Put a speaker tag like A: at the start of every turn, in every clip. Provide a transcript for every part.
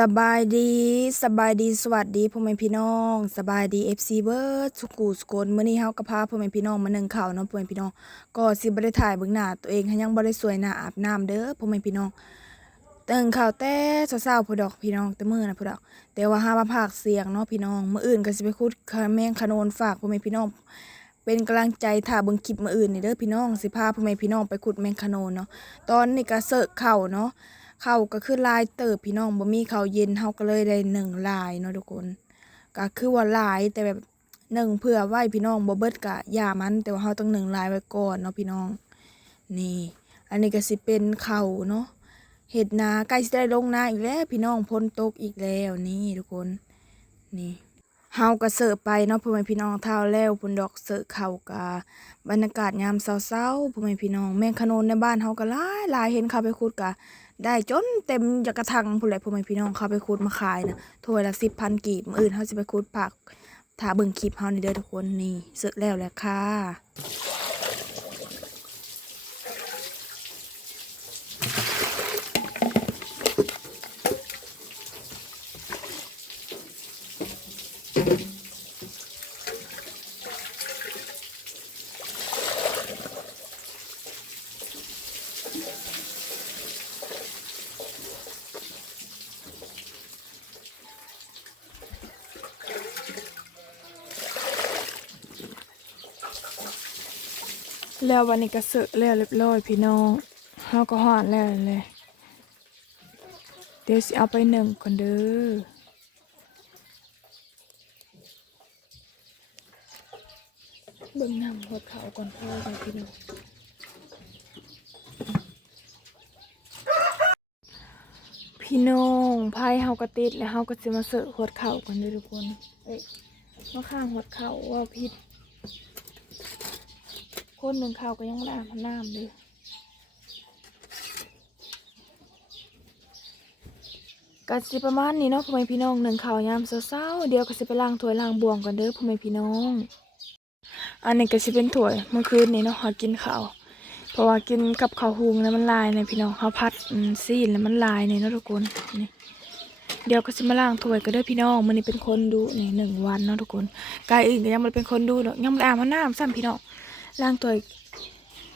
A: สบายดีสบายดีสวัสดีพ่อแม่พี่น้อง สบายดี FC เบิร์ดสุกูสกลมื้อนี้เฮาก็พาพ่อแม่พี่น้องมาหนึ่งข้าวเนาะพ่อแม่พี่น้อง ก็สิบ่ได้ถ่ายเบิ่งหน้าตัวเองหั้นยังบ่ได้สวยหน้าอาบน้ำเด้อพ่อแม่พี่น้องนึ่งข้าวแต่เช้าๆพุ่นดอกพี่น้องแต่มื้อนะพุ่นดอก แต่ว่าหามาพากเสียงเนาะพี่น้องมื้ออื่นก็สิไปขุดแมงขนนฝากพ่อแม่พี่น้องเป็นกำลังใจถ้าเบิ่งคลิปมื้ออื่นนี่เด้อพี่น้องสิพาพ่อแม่พี่น้องไปขุดแมงขนนเนาะตอนนี้ก็เสิร์ฟข้าวเนาะ เข้าก็คือลายเติบพี่น้องบ่มีเขาเย็นเฮาก็เลยได้หนึ่งลายเนาะทุกคนก็คือว่าลายแต่แบบหนึ่งเพื่อไหวพี่น้องบ่เบิดกะอย่ามันแต่ว่าเฮาต้องหนึ่งลายไว้ก่อนเนาะพี่น้อง นี่ อันนี้ก็สิเป็นเขาเนาะเห็ดนาใกล้สิได้ลงนาอีกแล้ว พี่น้องพ้นตกอีกแล้วนี่ทุกคน นี่เฮาก็เสิร์ฟไปเนาะพ่อแม่พี่น้องเท่าแล้วพุ่นดอกเสิร์ฟข้ากะบรรยากาศยามเช้าๆพ่อแม่พี่น้องแมงขนนในบ้านเฮาก็หลายหลายเห็นเขาไปขุดกะ ได้จนเต็มจักระทังผู้ใดพ่อแม่พี่น้องเขาไปคูดมาขายนะถ้วยละสิบพันกีบอื่นเขาจะไปคูดผักถ้าเบิ่งคลิปเฮานี่เด้อทุกคนนี่เสร็จแล้วแหละค่ะ แล้ววันนี้ก็เสร็จแล้วเรียบร้อยพี่น้องเฮาก็หอดแล้วเลยเดี๋ยวสิเอาไปหนึ่งก่อนเด้อเบิ่งน้ำหัวเขาก่อนพ่อเลยพี่น้องพี่น้องไพ่เฮากระติดแล้วเฮาก็จะมาเสิร์ฟหัวเข่ากันเลยทุกคน เอ้ยมาข้างหัวเข่าว่าพิษ คนหนึ่งเข่าก็ยังไม่ได้อาบน้ำเลยก็สิประมาณนี้เนาะพ่อแม่พี่น้องหนึ่งข่าวยามเช้าๆเดี๋ยวก็สิไปล้างถ้วยล้างบวงกันเด้อพ่อแม่พี่น้อง อันนี้ก็สิเป็นถ้วยเมื่อคืนนี้เนาะหากินข้าวเพราะว่ากินกับข้าวหุงแล้วมันลายเนี่ยพี่น้องข้าวพัดซีนแล้วมันลายเนี่ยเนาะทุกคนนี่เดี๋ยวก็จะมาล้างถ้วยก็ได้อพี่น้องมันนี่เป็นคนดูนี่หนึ่งวันเนาะทุกคนกายอื่นก็ยังม่ได้เป็นคนดูเนาะยังไม่ได้อาบน้ำซ้ำพี่น้อง ล้างถ้ว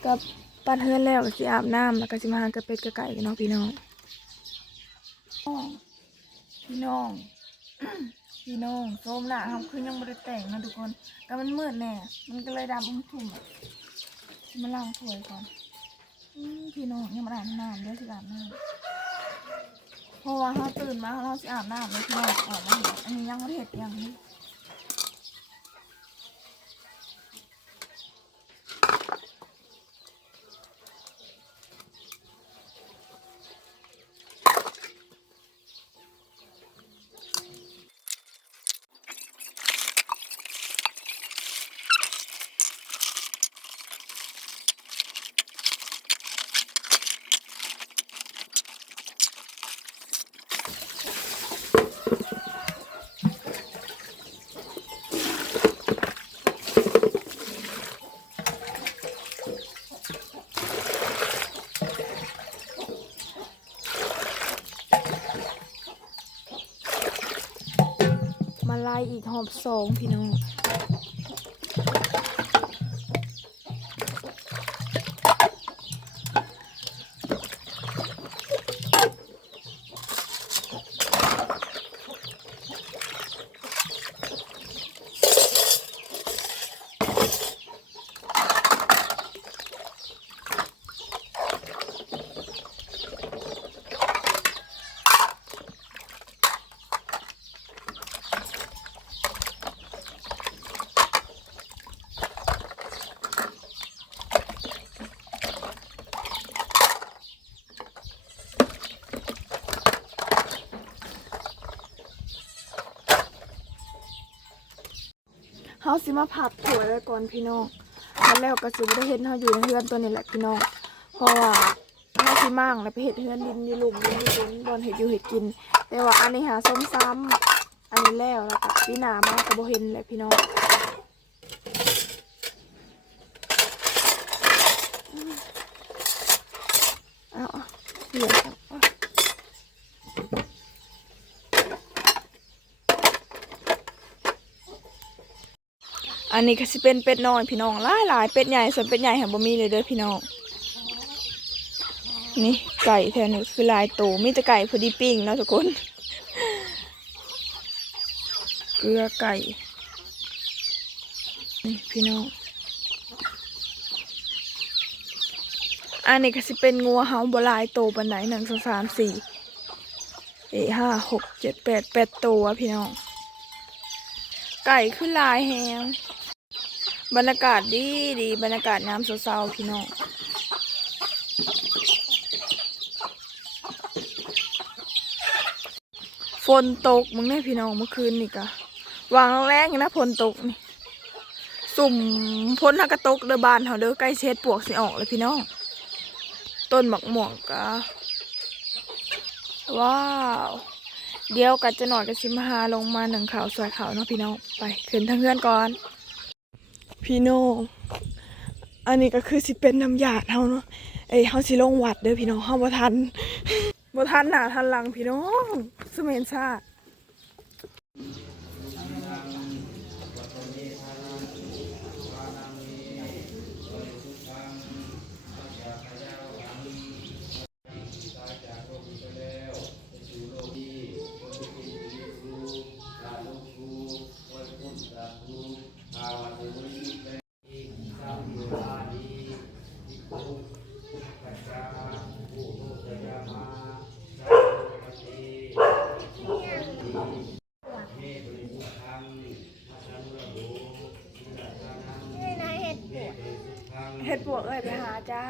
A: กับปั้นเฮือนแล้วก็สิอาบน้ำแล้วก็จะมาหากระเป็ดกระไก่กันเนาะพี่น้องพี่น้องพี่น้องโซมละครับคือยังไม่ได้แต่งนะทุกคนก็มันมืดแน่ มันก็เลยดำอุ้มทุ่มอะมาล้างถ้วยก่อนพี่น้องยังมาอาบน้ำเดี๋ยวสิอาบน้ำเพราะว่าเขาตื่นมาเราสิอาบน้ำเลยพี่น้องออกมาเห็นอันนี้ยังไม่เห็ดยังนี่ มาไล่อีกหอบสองพี่น้อง สิมาผักถั่วแล้วก่อนพี่น้องแล้วแล้วก็สิบ่ได้เห็นเฮาอยู่ในเฮือนตัวนี้แหละพี่น้องเพราะว่าเฮาสิมั่งแล้วไปเฮ็ดเฮือนดินอยู่หลุมดินอยู่ดินบอนเฮ็ดอยู่เฮ็ดกิน แต่ว่าอันนี้หาซ้ำๆอันนี้แล้วแล้วก็ปีหน้ามาก็บ่เห็นแหละพี่น้องเอาเอาเดี๋ยวเอาเอา อันนี้ก็สิเป็นเป็ดน้อยพี่น้องหลายหลายเป็ดใหญ่ส่วนเป็ดใหญ่แห่งบ่มีเลยเด้อพี่น้อง นี่ไก่แถวนี้คือลายโตมีแต่ไก่พอดีปิ้งเนาะทุกคน เกลือไก่ นี่พี่น้อง อันนี้ก็สิเป็นงัวเฮาบ่ลายโตปานใดหนึ่งสองสามสี่เอ้ห้าหกเจ็ดแปดแปดตัวพี่น้อง ไก่ขึ้นลายแฮง บรรยากาศดีดีบรรยากาศน้ำเศร้าๆพี่น้องฝนตกมึงเนี่ยพี่น้องเมื่อคืนนี่กะวางแรงนะฝนตกนี่ สุ่มพ้นหากระตกเด้อบานเขาเด้อใกล้เช็ดปวกสิออกเลยพี่น้อง ต้นหมักหม่วงกะว้าว เดี๋ยวกันจะหน่อยกันสิมาหาลงมาหนึ่งข่าวสวยข่าวเนาะพี่น้องไปขึ้นทางเพื่อนก่อน พี่น้องอันนี้ก็คือสิเป็นน้ำยาดเฮาเนาะเอ้ยเฮาสิลงวัดเด้อพี่น้องเฮาบ่ทันบ่ทันหน้าทันหลังพี่น้องสมัยซาเฮ็ด ปวกเอ้ยไปหาจ้า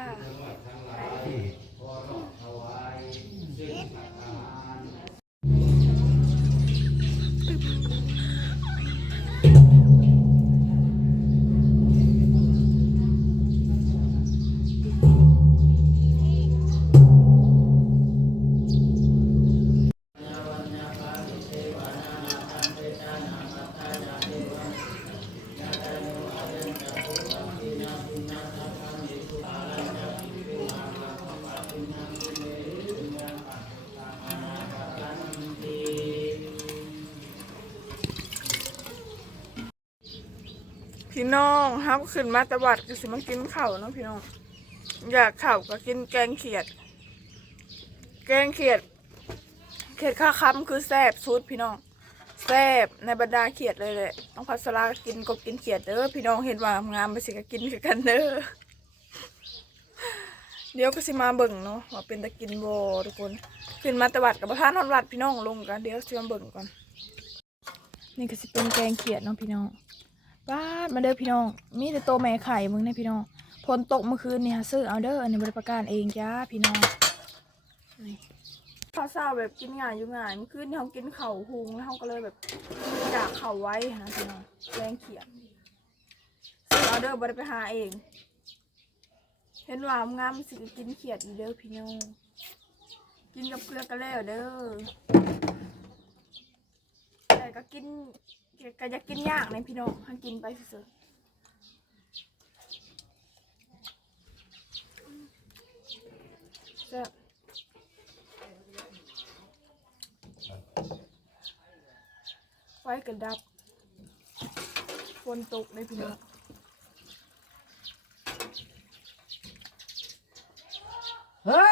A: พี่น้องฮับขึ้นมาตะวัดก็สิมากินข้าวเนาะพี่น้อง อยากข้าวก็กินแกงเขียด แกงเขียด เขียดข้าค้ำคือแซ่บสุดพี่น้องแซ่บในบรรดาเขียดเลยแหละน้องพัสรากินกบกินเขียดเด้อพี่น้องเห็นว่างามไปสิก็กินคือกันเด้อเดี๋ยวก็สิมาเบิ่งเนาะว่าเป็นตะกินโบทุกคน ขึ้นมาตะวัดกับประธานนอนวัดพี่น้องลงกันเดี๋ยวสิมาเบิ่งก่อน นี่ก็สิเป็นแกงเขียดเนาะพี่น้อง บ้านมาเด้อพี่น้อง มีแต่โตวแม่ไข่มึงเนี่ยพี่น้องพลตกเมื่อคืนนี่ฮะซื้อเอาเด้ออันนี้บริประการเองจ้าพี่น้องนี่ข้าวเช้าแบบกินง่ายอยู่ง่ายเมื่อคืนนี่เขากินเข่าหุงแล้วเขาก็เลยแบบอยากเข่าไว้นะพี่น้องแรงเขียดซื้อเอาเด้อบริไปหาเอง เห็นว่างามสิกินเขียดอีเด้อพี่น้องกินกับเกลือก็แล้วเด้อแต่ก็กิน ก็จะกินยากเลยพี่น้องให้กินไปสือแซ่บไฟกระดับฝนตกเลยพี่น้อง
B: เฮ้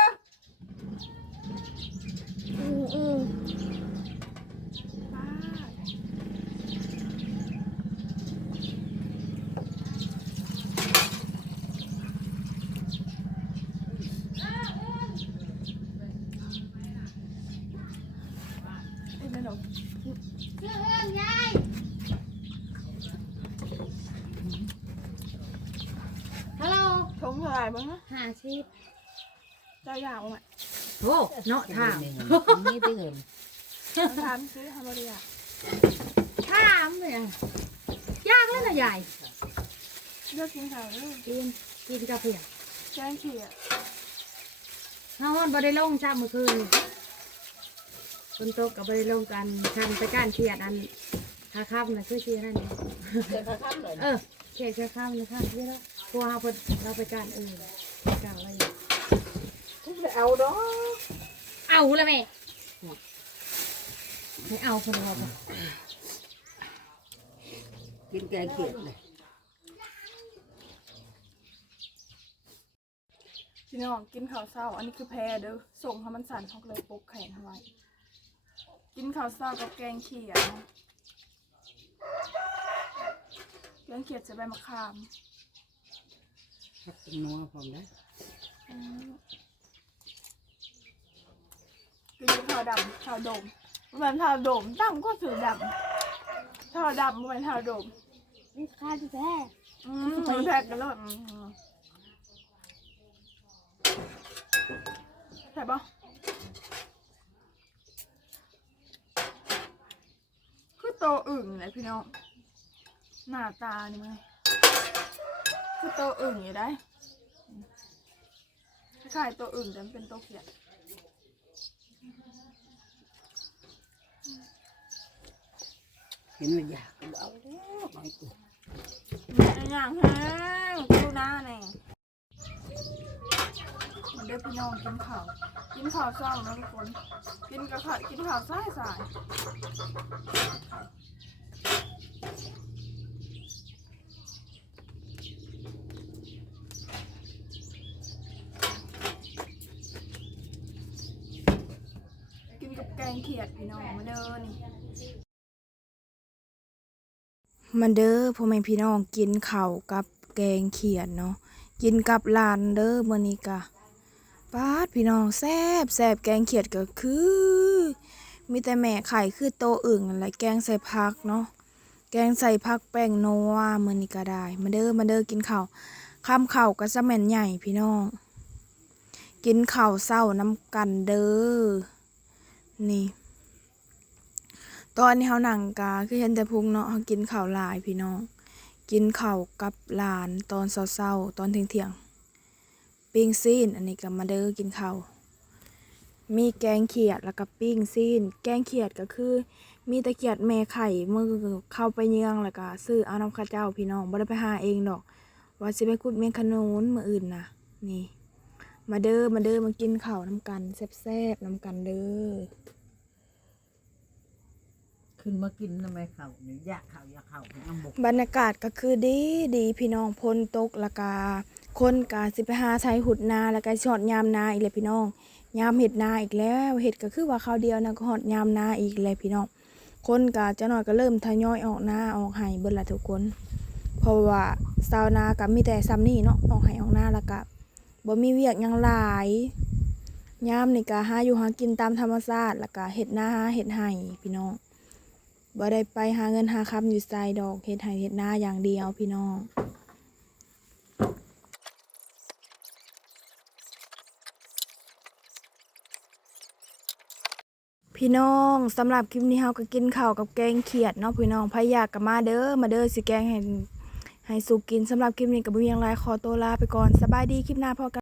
A: เอ้ยแม่หนู
B: ฮัลโหล
A: ทงเท่าไหร่บ้างนะ
B: ห้าสิบ
A: เจ้าอยากไหม
B: โอ้เนาะถาม
C: นี่ไปเงิน
A: ทานซื้อทำอะไรอะ
B: ถามเลยอะยากแล้วนะยาย
A: เลือกกินข้าวเด้อ
B: กินกินกาแฟ
A: แกงเขียด
B: เฮาบ่ได้ลงซ้ำเมื่อคืน นโตกกับบริลงกันทันไปก้านเขียดอันคาข้ามนะคือชื่อันเชี่ย
C: เจอข้เลย
B: เออเชียดขาข้ามนะข้ามเยอะแล้วกลัวเอาไปเราไปการเออกล่ารอะไรคุณ
A: ไปเอาดอ
B: เอาละแม่ไม่เอาคนเราป
C: กินแกงเขียดเลย
A: พี่น้องกินข้าวเช้า อันนี้คือแพรเด้อส่งให้มันสั่นทอกเลยปกแข็นทำไม กินข้าวเช้ากับแกงเขียดเนาะแกงเขียดใส่ใบมะขาม
C: พักเป็นนัวพร้อมนะ
A: อืมกินข้าวดำข้าวดมมันเป็นข้าวดมดำก็ถือดำข้าวดำมันเป็นข้าวดม
B: นี่ค่าที่แท้
A: อืมมันแพกกันแล้วอืมใช่ปะคือ โตอึ่งเลยพี่น้องหน้าตานี่มั้ยคือโตอึ่งอยู่ได้คล้ายๆตัวอึ่งแต่มันเป็นโตเขียด
C: เห็นว่าอยากก็เอาแล้วไปกู
A: มันอย่างแห้งดูหน้าแน่มั นได้พี่น้องกินข้าวกินข้าวซ่องนะทุกคน กินกระข่กินข้าวสายสายกินกับแกงเขียดพี่น้องมาเด้อนี่มาเด้อพ่อแม่พี่น้องกินข้าวกับแกงเขียดเนาะกินกับลานเด้อมื้อนี้กะ ป้าดพี่น้องแซบแซบแกงเขียดก็คือ มีแต่แม่ไข่คือโตอึ่งนั่นและแกงใส่ผักเนาะแกงใส่ผักแป้งนัวมื้อนี้ก็ได้ มาเด้อมาเด้อกินข้าวข้ามข้าวก็จะแม่นใหญ่พี่น้อง กินข้าวเช้าน้ำกันเด้อนี่ ตอนนี้เฮาหนังกาคือเห็นแต่พุงเนาะเฮากินข้าวลายพี่น้อง กินข้าวกับหลานตอนเช้าๆตอนเที่ยงๆ ปิ้งซีน อันนี้ก็มาเด้อกินข้าวมีแกงเขียดแล้วก็ปิ้งซีน แกงเขียดก็คือ มีแตะเกียดแม่ไข่มือเข้าไปเยืองแล้วก็ซื้อเอาน้ำข้าวเจ้าพี่น้องบ่ได้ไปหาเองดอก ว่าสิไปขุดเมียงขนุนมื้ออื่นน่ะนี่ มาเด้อมาเด้อมากินข้าวน้ำกันแซ่บๆน้ำกันเด้อ
C: ขึ้นมากินทำไมเขาเนี่ยอยากเขาอยากเขาเป็นน้ำบก
A: บรรยากาศก็คือดีดีพี่น้องพลตกและกา คนกาสิไปหาใช้หุดนาแล้วก็ชอดยามนาอีกเลยพี่น้อง ยามเห็ดนาอีกแล้วเห็ดก็คือว่าเขาเดียวนะก็หอดยามนาอีกเลยพี่น้อง คนกาจะหน่อยก็เริ่มทยอยออกนาออกไห้เบิดละทุกคน เพราะว่าชาวนากับมีแต่ซ้ำนี่เนาะออกไห้ออกนาแล้วก็บ่มีเวียกยังหลายยามนี่ก็หาอยู่หากินตามธรรมชาติแล้วก็เห็ดนาหาเห็ดไห้พี่น้องบ่ได้ไปหาเงินหาคำอยู่ไสดอกเฮ็ดไห้เฮ็ดนาอย่างเดียวพี่น้อง พี่น้องสำหรับคลิปนี้เฮาก็กินข้าวกับแกงเขียดเนาะพี่น้องพายากก็มาเด้อมาเด้อสิแกงให้ให้สุกกินสำหรับคลิปนี้ก็บ่มีหยังหลายขอตัวลาไปก่อนสบายดีคลิปหน้าพอกัน